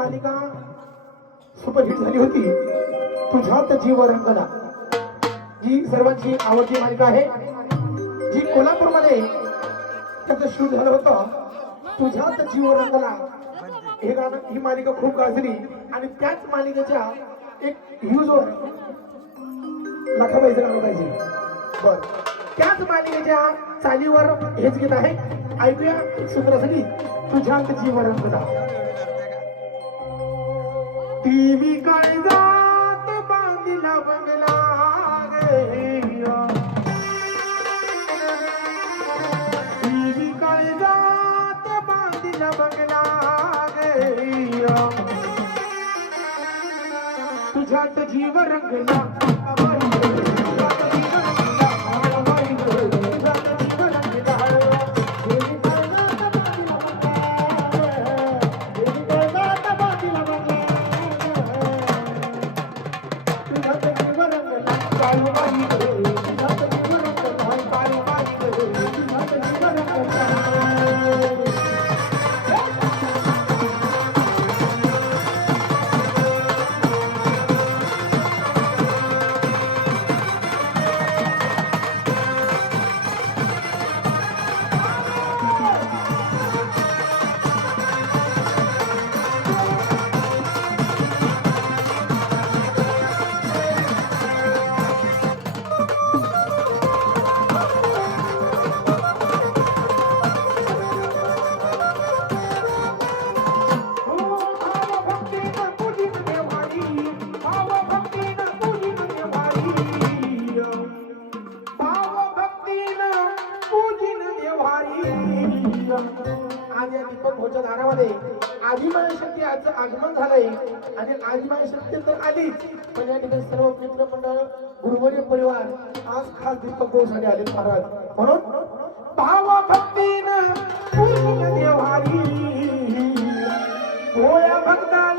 मालिका सुपरहिट झाली होती. तुझ्यात जीव रंगला जी सर्वांची आवडती मालिका आहे. जी कोल्हापूरमध्ये त्याचं शूट झालं होतं. तुझ्यात जीव रंगला हे गाणं ही मालिका खूप गाजली. आणि त्याच मालिकेच्या एक ह्यूजवर लाखाबाईचं गाणं पाहिजे. बर. त्याच मालिकेच्या चालीवर हेच गीत आहे. ऐकूया सूत्रासाठी तुझ्यात जीव रंगला टीव्ही काय जात बांधला बंगला गे टीव्ही काय जात बांधला बंगला गे तुझ्यात जीव रंगला या दीपक आदिमाय शक्ती आज आगमन झालंय. आणि आदिमाय शक्ती तर आलीच. पण या ठिकाणी सर्व मित्रमंडळ गुरुवर्य परिवार आज खास दीपक भाऊसाठी आले महाराज. म्हणून भाव भक्तीनं देवारी भक्ता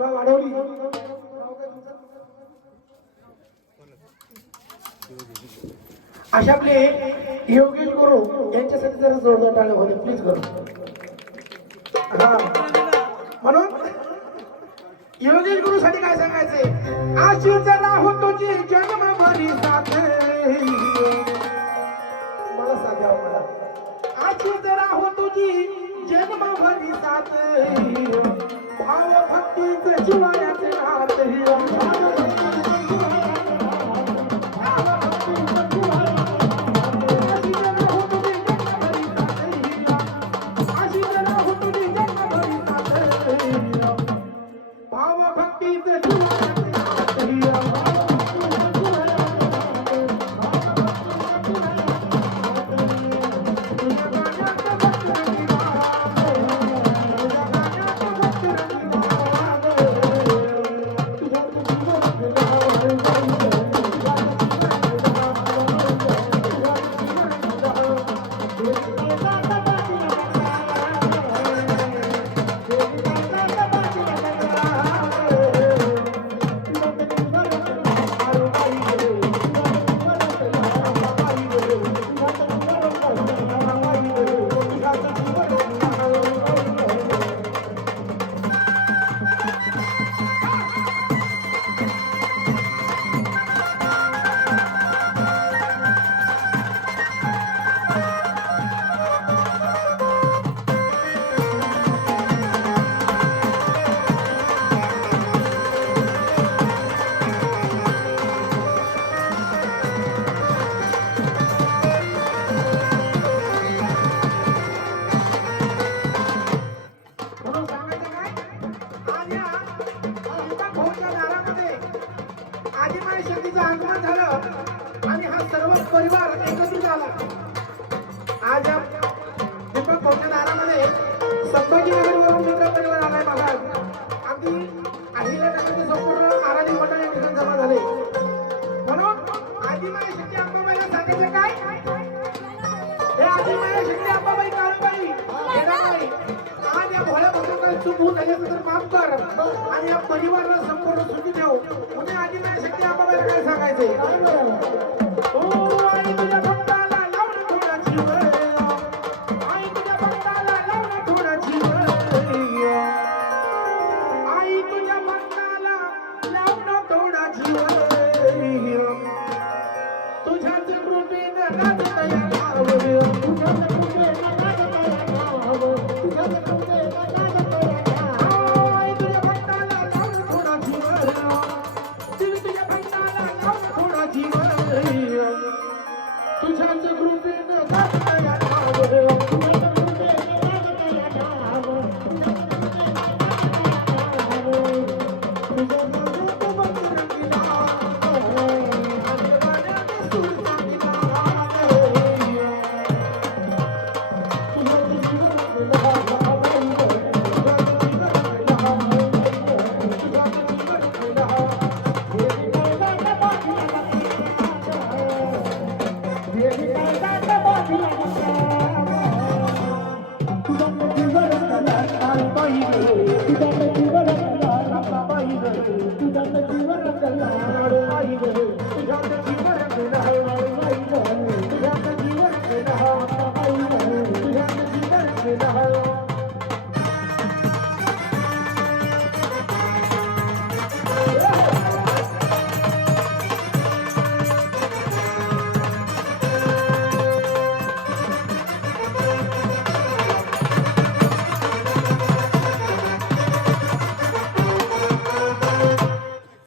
शोभा वाढवली. अशा आपले योगेश गुरु यांच्यासाठी जरा जोरदार टाळ्या होते प्लीज करू. हा. म्हणून योगेश गुरु साठी काय सांगायचे आशी राहू तुझी जन्म भरी साथ. मला सांगा मला. आशी जरा तुझी जन्म भरी साथ. Cuma परिवार एकत्रित झाला. आज या दीपक मोठ्या दारामध्ये संभाजीनगरवरून मित्र परिवार आलाय महाराज अगदी अहिल्यानगरचे संपूर्ण आराधी मंडळ या ठिकाणी जमा झाले. म्हणून आदिमाई शिंदे अंबाबाईला सांगितलं काय? हे आदिमाई शिंदे अंबाबाई काळूबाई येणाबाई आज या भोळ्या भक्तांना चूक होत झाली तर माफ कर आणि या परिवाराला संपूर्ण सुखी देऊ म्हणजे आदिमाई शिंदे अंबाबाईला काय सांगायचे Oh, ஜாதி ஜீவரங்கள் நாடு